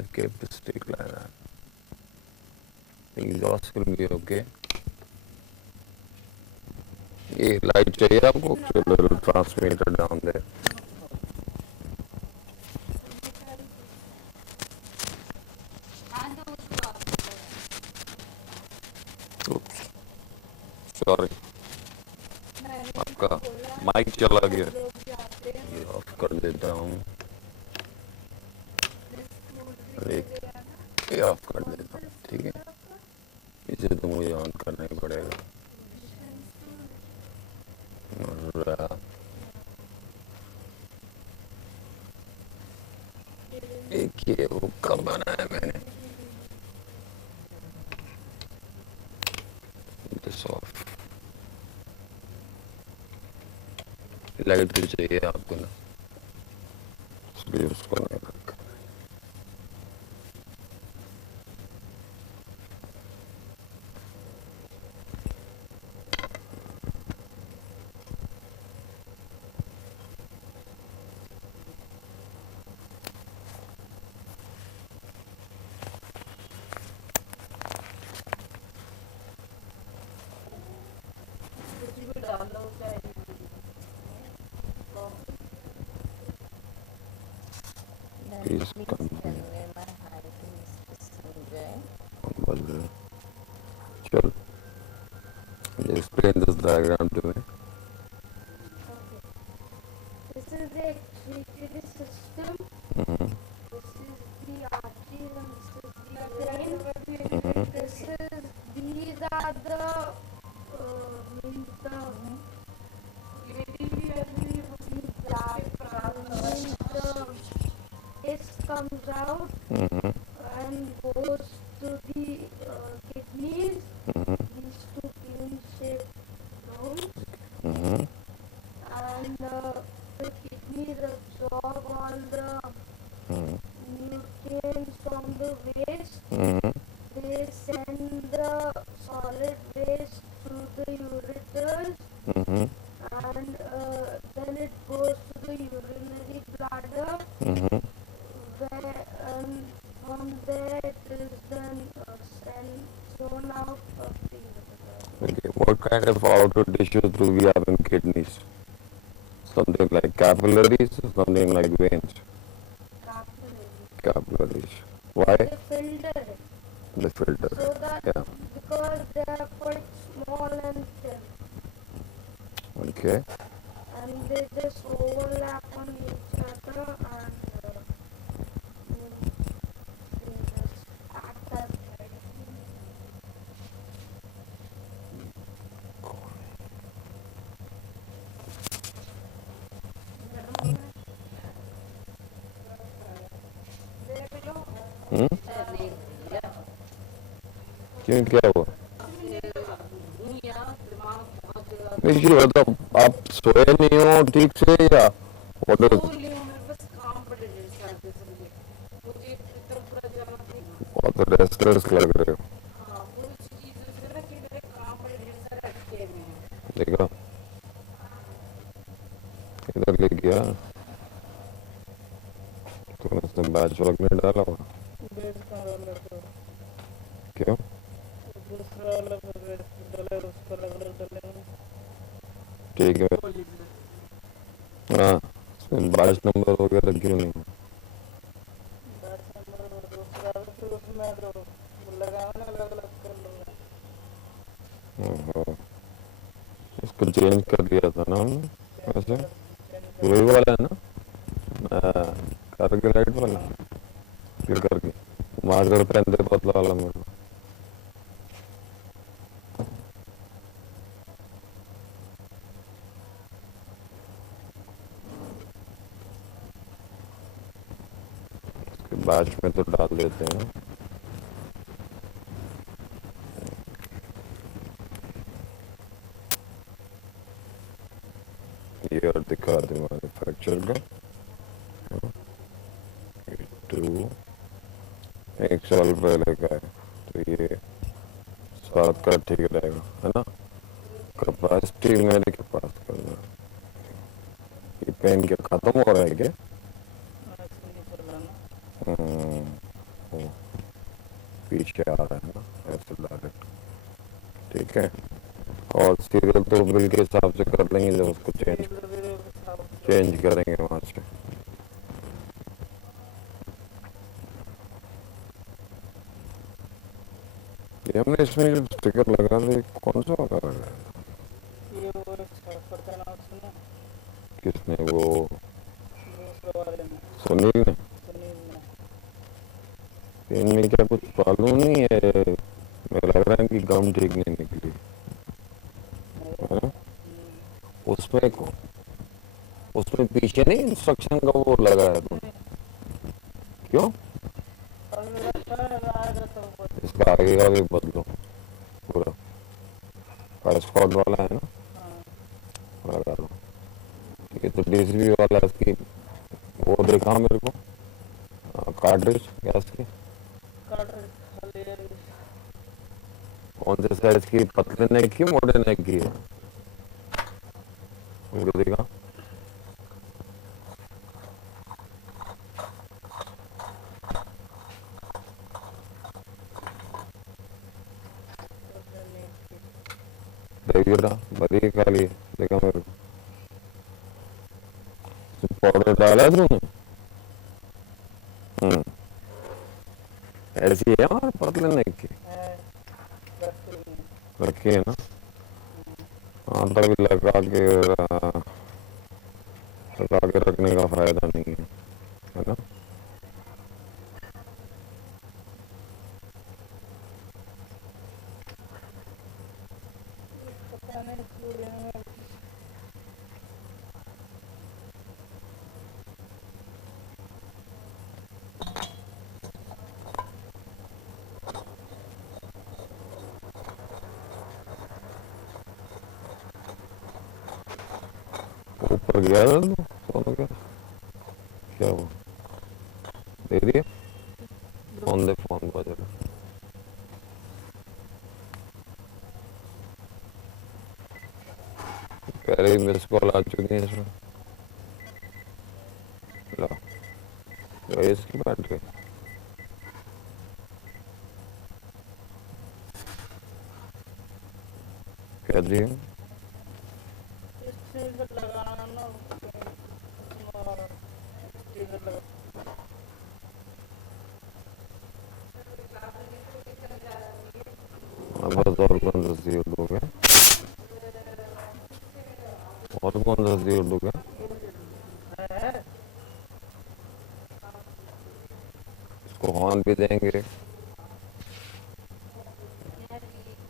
escape stick like that. Exhaust will be okay. ये light चाहिए आपको? चलो ट्रांसमीटर डाउन दे. सॉरी, आपका माइक चला गया. ये ऑफ कर देता हूँ. ये ऑफ कर देता हूँ, ठीक है. इसे तो मुझे ऑन करना ही पड़ेगा. और एक ये वो कब बनाया मैंने. This of. लाइट भी चाहिए आपको ना, इसलिए उसको नहीं रखा. प्लीज चल, explain this diagram to me. This is the three-phase system. This is the arteries and this is the vein. This is, these are the means the this comes out and goes to the kidneys. These two pin-shaped loads. And the kidneys absorb all the nutrients from the waste. They send the solid waste through the ureters, and then it goes to the urinary bladder, where from there it is then shown out of the ureter. Okay, what kind of outer tissues do we have in kidneys? Something like capillaries, something like veins. Capillaries. Why? They filter it. They filter. So that, yeah, because they are quite small and thin. Okay. And they just overlap on each other and they just act as thread. क्यों, क्या हुआ? देखिए मतलब आप सोए नहीं हो ठीक से या ऑर्डर बहुत रेस्टलेस लग रहे हो. देखा, इधर ले गया तो उसने बैच वर्क में डाला हुआ. क्यों? ठीक है. हाँ, बैच नंबर वगैरह क्यों नहीं? इसको चेंज कर दिया था ना हमने वैसे. वही वाला है ना, करके लाइट वाला फिर करके मार्कर पेन दे पतला वाला मेरे को. बैच में तो डाल देते हैं. ये और दिखा दे मैन्युफैक्चर का. टू एक साल पहले का है तो ये 7 का ठीक रहेगा है ना. कैपेसिटी मेरे के पास करना. ये पेन क्या खत्म हो रहा है क्या? वो पीछे आ रहा है ना, ऐसे डायरेक्ट। ठीक है, और सीरियल तो बिल के हिसाब से कर लेंगे जब उसको चेंज करेंगे वहाँ से। ये हमने इसमें जो स्टिकर लगा था कौन सा वाला लगा है? ये वो करता नाम सुना? किसने? वो दूसरे वाले में सुनील ने? सुनील ने। इनमें क्या कुछ प्रॉब्लम नहीं है? मुझे लग रहा है कि गम ठीक नहीं निकली है ना उसमें को। उसमें पीछे नहीं इंस्ट्रक्शन का वो लगा है तुम? क्यों? और मेरा शायद आएगा तो बस। इसका आगे का भी बदलो पूरा, पासपोर्ट वाला है ना, हाँ लगा लो। ठीक है, तो डीसीबी वाला इसकी वो देखा मेरे को, कार्ट्रिज गैस की कार्ट्रिज खाली है। कौन से साइज की, पतले नेक की मोटे नेक की है? उनको देखा? देखा बड़ी खाली देखा मेरे को। पाउडर डाला है तुमने? ऐसी है और पतले नेक की रखी है ना? हाँ, तभी लगा के रखने का फायदा नहीं है ना? पता नहीं क्यों लेने में ऊपर गया था तो सोनू का क्या हुआ? दे दिया? फोन दे, फोन बज रहा। पहले ही मिस कॉल आ चुकी है इसमें। लो, वही इसकी बैटरी क्या दी है? स्टिकर लगाना ना और स्टिकर लगा। बस और कौन सा सी उठोगे? और कौन सा सी उठोगे? इसको हॉर्न भी देंगे,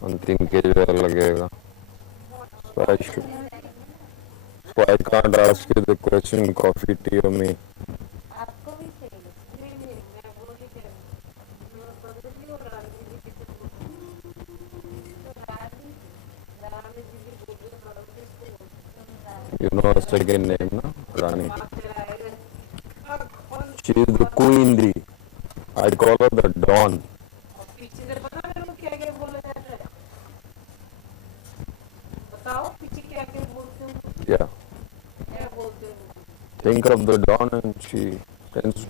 अंतिम के जो लगेगा। So I can't ask you the question, coffee, tea or me. आपको भी चाहिए? नहीं नहीं, मैं वो नहीं करूँगी। मैं बदली और रानी जी की तो रानी जी की बोल You know her second name, no? Rani. She is the queen. I call her the Dawn. पीछे से पता मेरे को क्या क्या बोला जाता है? बताओ पीछे क्या क्या बोलते हो? Yeah. क्या बोलते हो? Think of the Dawn and she tends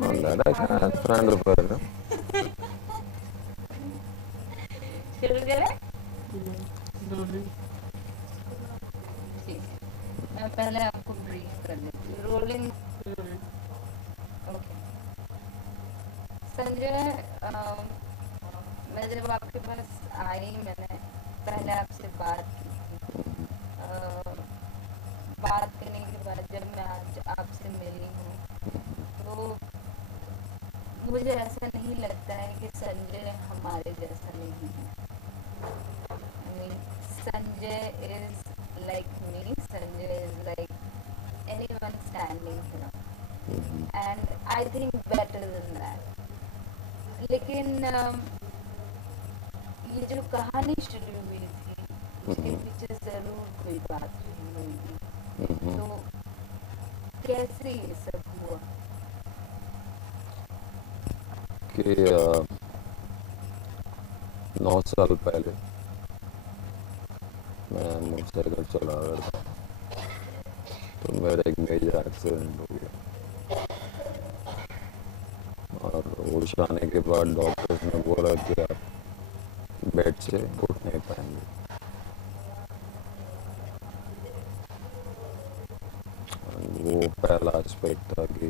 on that. I can't stand her for it. शुरू करें? मैं पहले आपको ब्रीफ कर देती हूँ। रोलिंग। ओके संजय, मैं जब आपके पास आई, मैंने पहले आपसे बात की थी। बात करने के बाद जब मैं आज आपसे मिली हूँ तो मुझे ऐसा नहीं लगता है कि संजय हमारे जैसा नहीं है। I mean, Sanjay is like me. Sanjay is like anyone standing here, and I think better than that. लेकिन ये जो कहानी शुरू हुई थी उसके पीछे जरूर कोई बात हुई होगी। तो कैसे ये सब हुआ? कि 9 साल पहले मैं मोटरसाइकिल चला रहा था तो मेरा एक मेजर एक्सीडेंट हो गया। होश आने के बाद डॉक्टर्स ने बोला कि आप बेड से उठ नहीं पाएंगे। वो पहला एस्पेक्ट था कि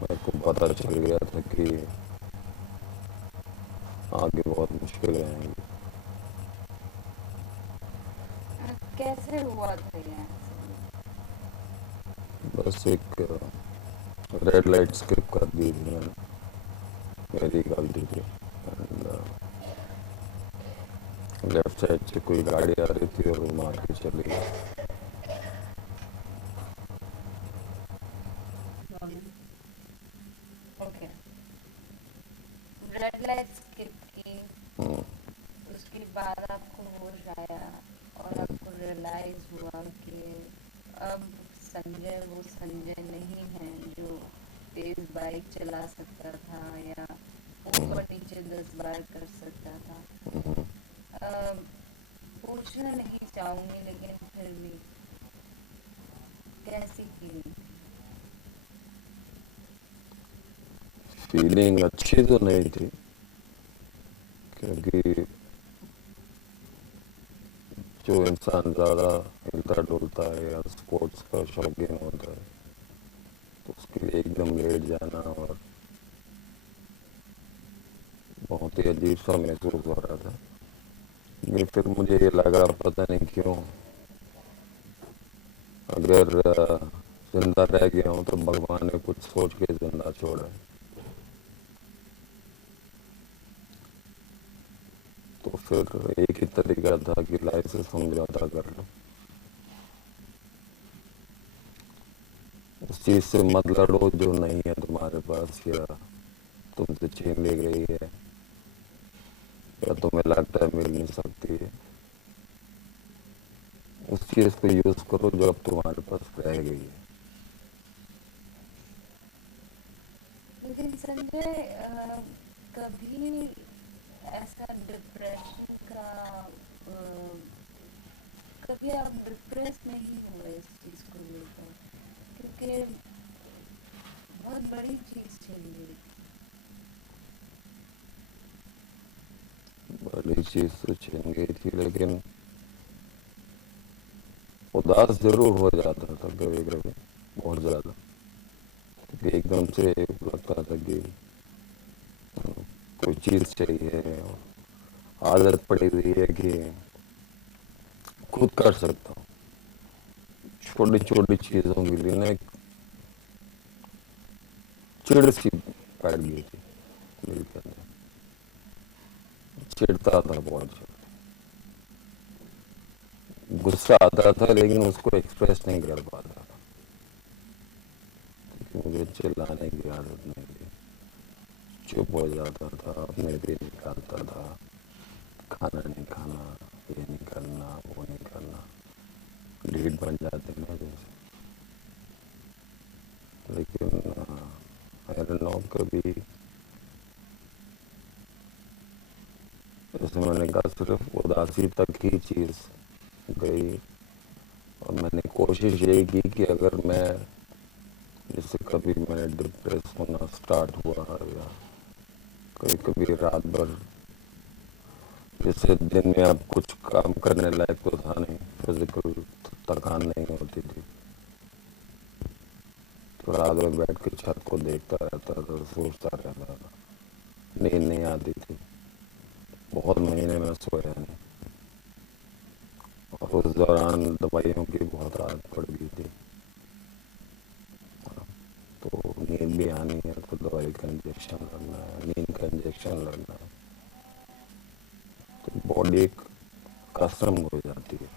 मेरे को पता चल गया था कि आगे बहुत मुश्किल आएंगी। कैसे हुआ था ये accident? बस एक रेड लाइट स्किप कर दी थी मैंने, मेरी गलती थी। एंड लेफ्ट साइड से कोई गाड़ी आ रही थी और वो मार के चली गई। ओके, रेड लाइट स्किप की, उसके बाद आपको होश आया और आपको रियलाइज हुआ कि अब संजय वो संजय नहीं है जो तेज बाइक चला सकता था या ऊपर नीचे 10 बार कर सकता था। पूछना नहीं चाहूंगी लेकिन फिर भी कैसी फीलिंग अच्छी तो नहीं थी, क्योंकि जो इंसान ज़्यादा हिलता डुलता है या स्पोर्ट्स का शौकीन होता है तो उसके लिए एकदम लेट जाना और बहुत ही अजीब सा महसूस हो रहा था। ये फिर मुझे ये लगा, पता नहीं क्यों, अगर जिंदा रह गया हूँ तो भगवान ने कुछ सोच के जिंदा छोड़ा है। तो फिर एक ही तरीका था कि लाइफ से समझौता कर लो, उस चीज से मत लड़ो जो नहीं है तुम्हारे पास या तुमसे छीन ली गई है या तुम्हें लगता है मिल नहीं सकती है। उस चीज को यूज करो जो अब तुम्हारे पास रह गई है। लेकिन संजय कभी ऐसा डिप्रेशन का कभी आप डिप्रेस नहीं हुए इस चीज को लेकर, क्योंकि बहुत बड़ी चीज चाहिए। बड़ी चीज तो छीन गई थी, लेकिन उदास जरूर हो जाता था कभी कभी, बहुत ज्यादा, क्योंकि एकदम से लगता था कि कोई चीज चाहिए। आदत पड़ी हुई है कि खुद कर सकता हूँ, छोटी छोटी चीजों के लिए ना एक चिड़ सी बैठ गई थी दिल के अंदर। चिढ़ता था बहुत ज्यादा, गुस्सा आता था लेकिन उसको एक्सप्रेस नहीं कर पाता था, क्योंकि मुझे चिल्लाने की आदत नहीं थी। चुप हो जाता था, अपने पे निकालता था, खाना नहीं खाना, ये नहीं करना, वो नहीं करना, लीड बन जाते ना जैसे। लेकिन आई डोंट नो, कभी जैसे मैंने कहा सिर्फ उदासी तक ही चीज गई और मैंने कोशिश यही की कि अगर मैं जैसे कभी मैंने डिप्रेस होना स्टार्ट हुआ या कभी कभी रात भर, जैसे दिन में आप कुछ काम करने लायक तो था नहीं, फिजिकल थकान नहीं होती थी, तो रात भर बैठ के छत को देखता रहता था, सोचता रहता था, नींद नहीं आती थी, बहुत महीने में सोया नहीं। और उस दौरान दवाइयों की बहुत आदत पड़ गई थी, तो नींद भी आनी है तो दवाई का इंजेक्शन लगना है, नींद का इंजेक्शन लगना है, तो बॉडी एक कसम हो जाती है।